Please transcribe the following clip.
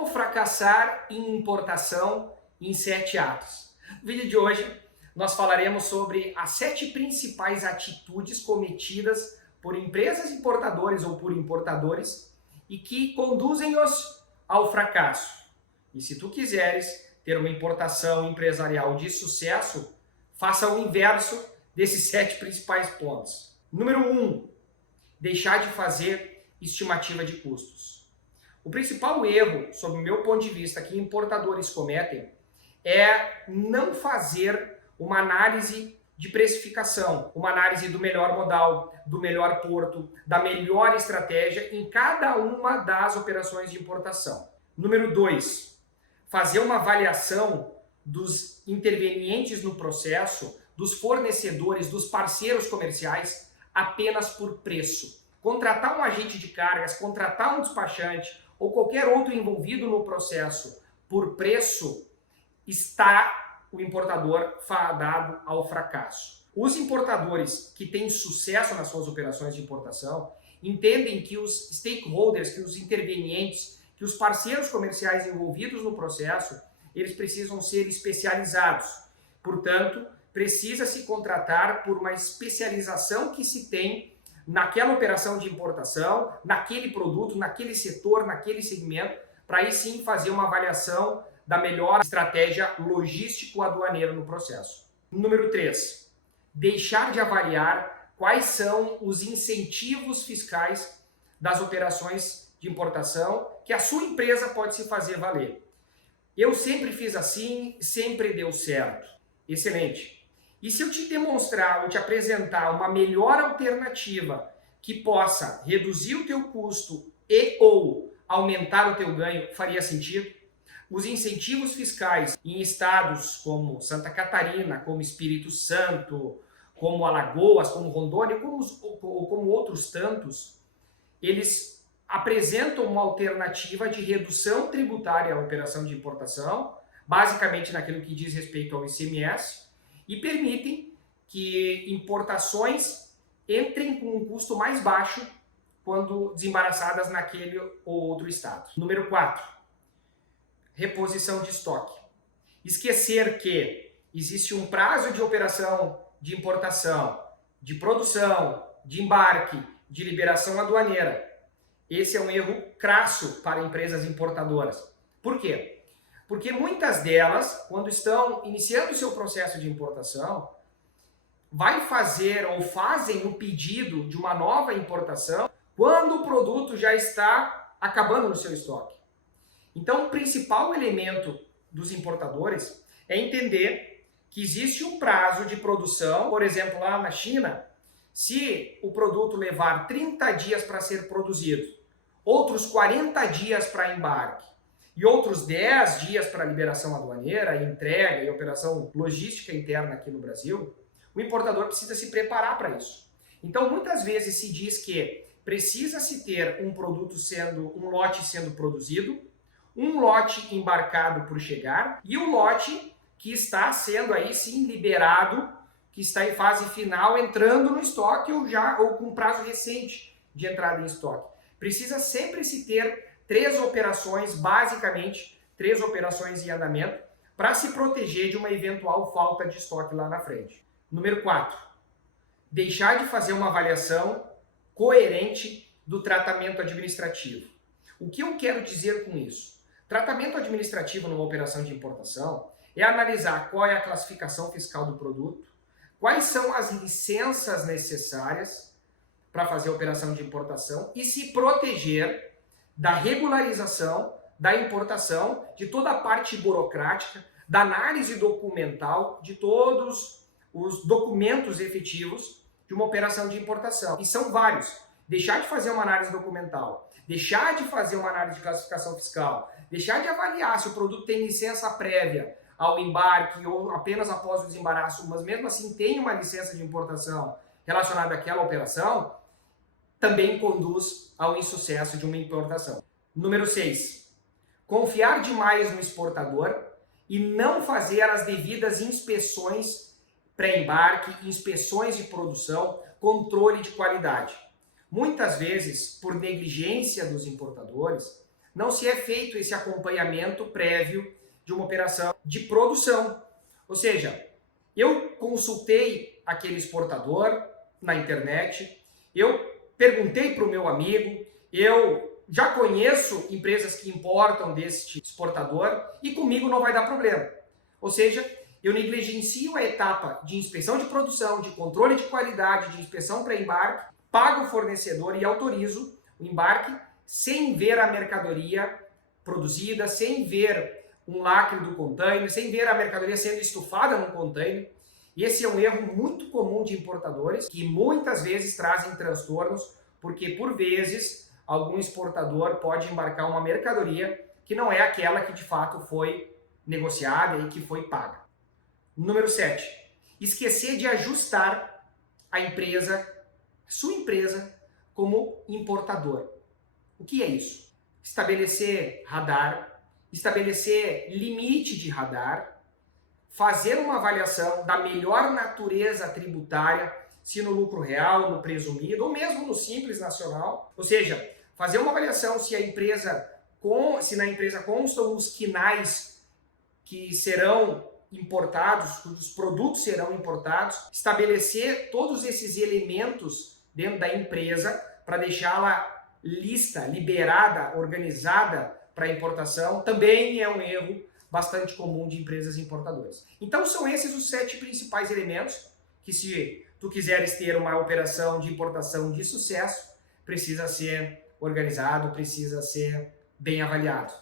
Como fracassar em importação em 7 atos. No vídeo de hoje nós falaremos sobre as 7 principais atitudes cometidas por empresas importadoras ou por importadores e que conduzem-os ao fracasso. E se tu quiseres ter uma importação empresarial de sucesso, faça o inverso desses 7 principais pontos. Número 1, deixar de fazer estimativa de custos. O principal erro, sob o meu ponto de vista, que importadores cometem é não fazer uma análise de precificação, uma análise do melhor modal, do melhor porto, da melhor estratégia em cada uma das operações de importação. Número 2, fazer uma avaliação dos intervenientes no processo, dos fornecedores, dos parceiros comerciais, apenas por preço. Contratar um agente de cargas, contratar um despachante ou qualquer outro envolvido no processo por preço, está o importador fadado ao fracasso. Os importadores que têm sucesso nas suas operações de importação entendem que os stakeholders, que os intervenientes, que os parceiros comerciais envolvidos no processo, eles precisam ser especializados. Portanto, precisa se contratar por uma especialização que se tem naquela operação de importação, naquele produto, naquele setor, naquele segmento, para aí sim fazer uma avaliação da melhor estratégia logístico-aduaneira no processo. Número 3, deixar de avaliar quais são os incentivos fiscais das operações de importação que a sua empresa pode se fazer valer. Eu sempre fiz assim, sempre deu certo. Excelente. E se eu te demonstrar ou te apresentar uma melhor alternativa que possa reduzir o teu custo e ou aumentar o teu ganho, faria sentido? Os incentivos fiscais em estados como Santa Catarina, como Espírito Santo, como Alagoas, como Rondônia, como outros tantos, eles apresentam uma alternativa de redução tributária à operação de importação, basicamente naquilo que diz respeito ao ICMS, e permitem que importações entrem com um custo mais baixo quando desembaraçadas naquele ou outro estado. Número 4, reposição de estoque. Esquecer que existe um prazo de operação de importação, de produção, de embarque, de liberação aduaneira. Esse é um erro crasso para empresas importadoras. Por quê? Porque muitas delas, quando estão iniciando o seu processo de importação, vai fazer ou fazem um pedido de uma nova importação quando o produto já está acabando no seu estoque. Então, o principal elemento dos importadores é entender que existe um prazo de produção, por exemplo, lá na China, se o produto levar 30 dias para ser produzido, outros 40 dias para embarque, e outros 10 dias para liberação aduaneira, entrega e operação logística interna aqui no Brasil, o importador precisa se preparar para isso. Então, muitas vezes se diz que precisa-se ter um lote sendo produzido, um lote embarcado por chegar e um lote que está sendo aí sim liberado, que está em fase final, entrando no estoque ou com prazo recente de entrada em estoque. Precisa sempre se ter 3 operações, basicamente, 3 operações em andamento, para se proteger de uma eventual falta de estoque lá na frente. Número 4, deixar de fazer uma avaliação coerente do tratamento administrativo. O que eu quero dizer com isso? Tratamento administrativo numa operação de importação é analisar qual é a classificação fiscal do produto, quais são as licenças necessárias para fazer a operação de importação e se proteger da regularização, da importação, de toda a parte burocrática, da análise documental, de todos os documentos efetivos de uma operação de importação. E são vários. Deixar de fazer uma análise documental, deixar de fazer uma análise de classificação fiscal, deixar de avaliar se o produto tem licença prévia ao embarque ou apenas após o desembaraço, mas mesmo assim tem uma licença de importação relacionada àquela operação, também conduz ao insucesso de uma importação. Número 6, confiar demais no exportador e não fazer as devidas inspeções pré-embarque, inspeções de produção, controle de qualidade. Muitas vezes, por negligência dos importadores, não se é feito esse acompanhamento prévio de uma operação de produção. Ou seja, eu consultei aquele exportador na internet, eu perguntei para o meu amigo, eu já conheço empresas que importam deste exportador e comigo não vai dar problema. Ou seja, eu negligencio a etapa de inspeção de produção, de controle de qualidade, de inspeção pré-embarque, pago o fornecedor e autorizo o embarque sem ver a mercadoria produzida, sem ver um lacre do container, sem ver a mercadoria sendo estufada no container. E esse é um erro muito comum de importadores, que muitas vezes trazem transtornos, porque por vezes algum exportador pode embarcar uma mercadoria que não é aquela que de fato foi negociada e que foi paga. Número 7. Esquecer de ajustar a empresa, sua empresa, como importador. O que é isso? Estabelecer radar, estabelecer limite de radar, fazer uma avaliação da melhor natureza tributária, se no lucro real, no presumido, ou mesmo no simples nacional. Ou seja, fazer uma avaliação se a empresa, se na empresa constam os quinais que serão importados, os produtos serão importados, estabelecer todos esses elementos dentro da empresa para deixá-la lista, liberada, organizada para importação, também é um erro bastante comum de empresas importadoras. Então são esses os 7 principais elementos que, se tu quiseres ter uma operação de importação de sucesso, precisa ser organizado, precisa ser bem avaliado.